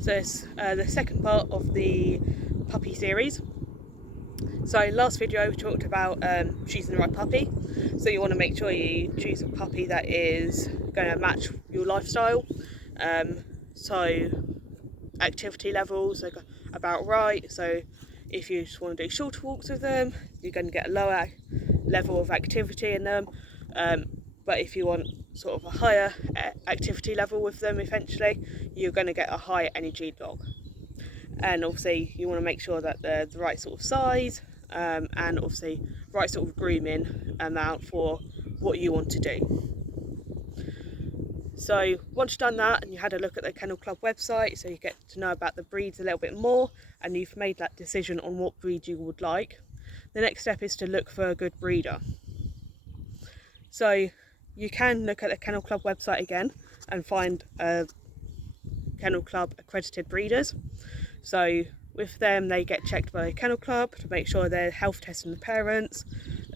So it's the second part of the puppy series. So last video we talked about choosing the right puppy. So you want to make sure you choose a puppy that is going to match your lifestyle. So activity levels are about right. So if you just want to do shorter walks with them, you're going to get a lower level of activity in them. But if you want sort of a higher activity level with them, eventually you're going to get a higher energy dog. And obviously you want to make sure that they're the right sort of size, and obviously right sort of grooming amount for what you want to do. So once you've done that and you had a look at the Kennel Club website, so you get to know about the breeds a little bit more, and you've made that decision on what breed you would like, the next step is to look for a good breeder. So you can look at the Kennel Club website again and find Kennel Club accredited breeders. So with them, they get checked by the Kennel Club to make sure they're health testing the parents,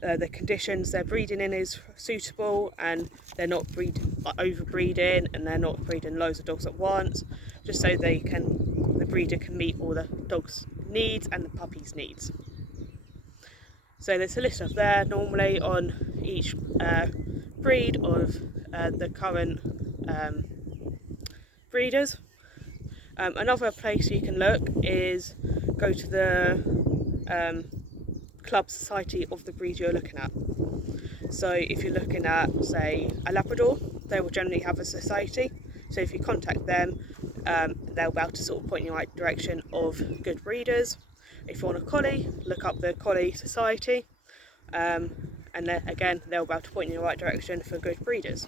the conditions they're breeding in is suitable, and they're not overbreeding, and they're not breeding loads of dogs at once, just so the breeder can meet all the dog's needs and the puppy's needs. So there's a list of there normally on each breed of the current breeders. Another place you can look is go to the club society of the breed you're looking at. So if you're looking at, say, a Labrador, they will generally have a society. So if you contact them, they'll be able to sort of point you in the right direction of good breeders. If you want a collie, look up the Collie Society, and then again they'll be able to point you in the right direction for good breeders.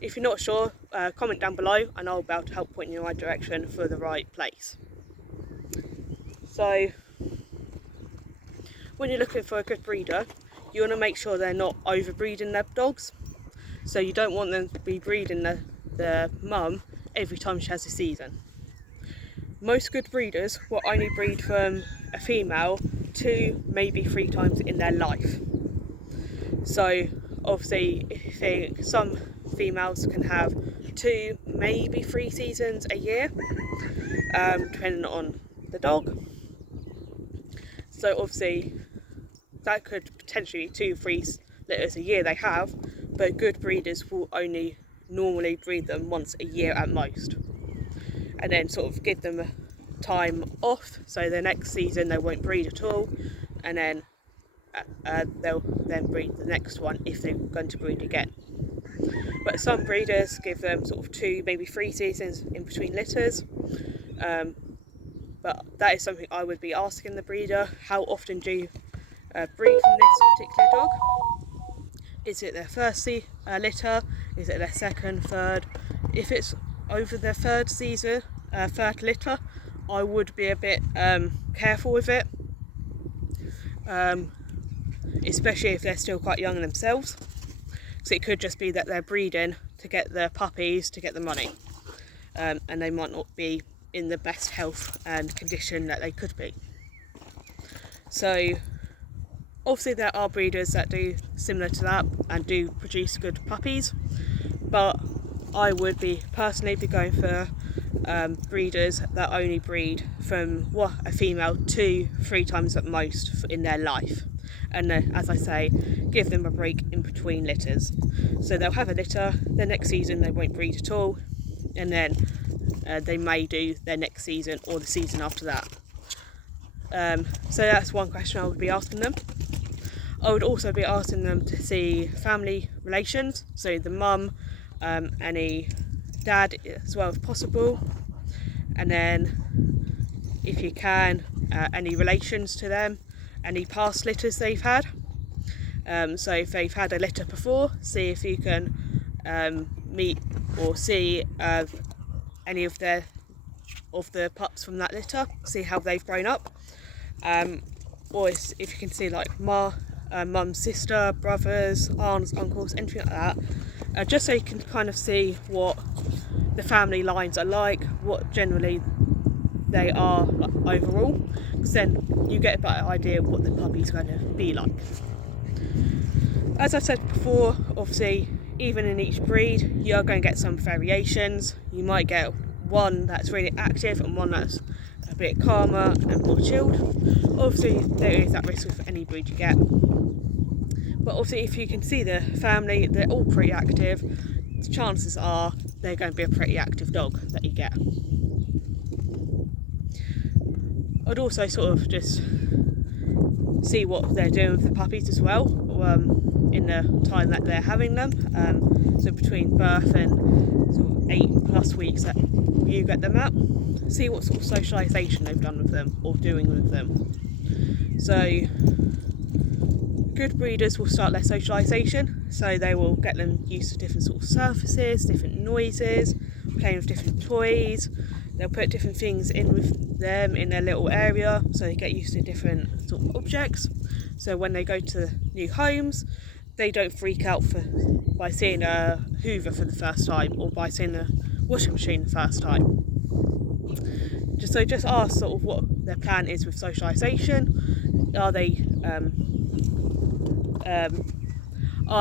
If you're not sure, comment down below and I'll be able to help point you in the right direction for the right place. So when you're looking for a good breeder, you want to make sure they're not overbreeding their dogs. So you don't want them to be breeding the mum every time she has a season. Most good breeders will only breed from a female 2, maybe 3 times in their life. So obviously if you think some females can have 2, maybe 3 seasons a year, depending on the dog. So obviously that could potentially be 2-3 litters a year they have, but good breeders will only normally breed them once a year at most, and then sort of give them time off, so the next season they won't breed at all, and then they'll then breed the next one if they're going to breed again. But some breeders give them sort of 2, maybe 3 seasons in between litters. But that is something I would be asking the breeder: how often do you breed from this particular dog? Is it their first litter? Is it their second, third? If it's over their third litter, I would be a bit careful with it, especially if they're still quite young themselves, because it could just be that they're breeding to get the puppies to get the money, and they might not be in the best health and condition that they could be. So obviously there are breeders that do similar to that and do produce good puppies, but I would personally be going for breeders that only breed from a female 2-3 times at most in their life, and as I say, give them a break in between litters. So they'll have a litter, the next season they won't breed at all, and then they may do their next season or the season after that. So that's one question I would be asking them. I would also be asking them to see family relations, so the mum, any dad as well if possible, and then if you can, any relations to them, any past litters they've had. So if they've had a litter before, see if you can meet or see any of the pups from that litter, see how they've grown up, or if you can see like mum's sister, brothers, aunts, uncles, anything like that, just so you can kind of see what the family lines are like, what generally they are overall, because then you get a better idea of what the puppy's going to be like. As I said before, obviously even in each breed you are going to get some variations. You might get one that's really active and one that's a bit calmer and more chilled. Obviously there is that risk with any breed you get, but obviously if you can see the family, they're all pretty active, the chances are they're going to be a pretty active dog that you get. I'd also sort of just see what they're doing with the puppies as well, in the time that they're having them, so between birth and sort of 8+ weeks that you get them out. See what sort of socialisation they've done with them or doing with them. So good breeders will start their socialisation, so they will get them used to different sort of surfaces, different noises, playing with different toys. They'll put different things in with them in their little area, so they get used to different sort of objects. So when they go to new homes, they don't freak out by seeing a Hoover for the first time or by seeing a washing machine the first time. Just ask sort of what their plan is with socialisation. Are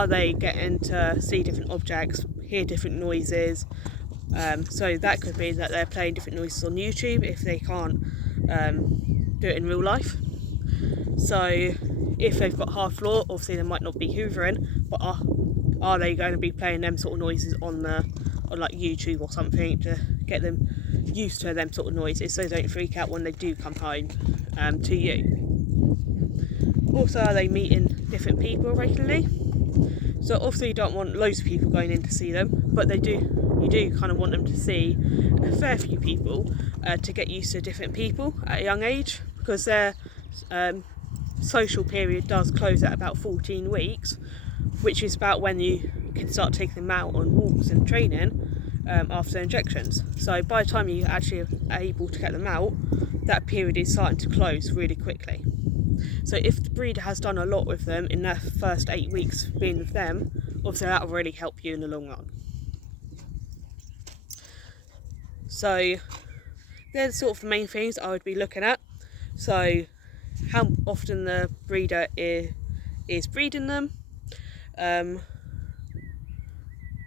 they getting to see different objects, hear different noises? So that could be that they're playing different noises on YouTube if they can't do it in real life. So if they've got hard floor, obviously they might not be hoovering, but are they going to be playing them sort of noises on like YouTube or something to get them used to them sort of noises, so they don't freak out when they do come home to you. Also, are they meeting different people regularly? So obviously you don't want loads of people going in to see them, but you do kind of want them to see a fair few people to get used to different people at a young age, because their social period does close at about 14 weeks, which is about when you can start taking them out on walks and training after their injections. So by the time you actually are able to get them out, that period is starting to close really quickly. So if the breeder has done a lot with them in their first 8 weeks being with them, obviously that will really help you in the long run. So they're sort of the main things I would be looking at. So how often the breeder is breeding them,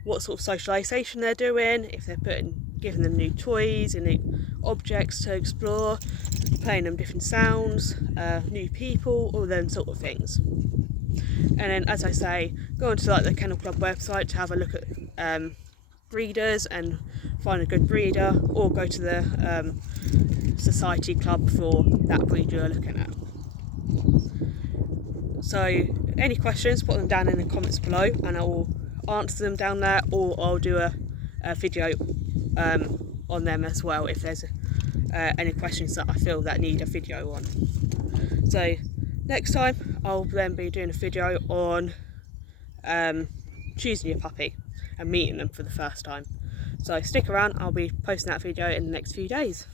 what sort of socialisation they're doing, if they're giving them new toys and new objects to explore, playing them different sounds, new people, all them sort of things. And then, as I say, go onto like the Kennel Club website to have a look at breeders and find a good breeder, or go to the society club for that breeder you're looking at. So any questions, put them down in the comments below and I will answer them down there, or I'll do a video on them as well if there's any questions that I feel that need a video on. So next time I'll then be doing a video on choosing your puppy and meeting them for the first time. So stick around, I'll be posting that video in the next few days.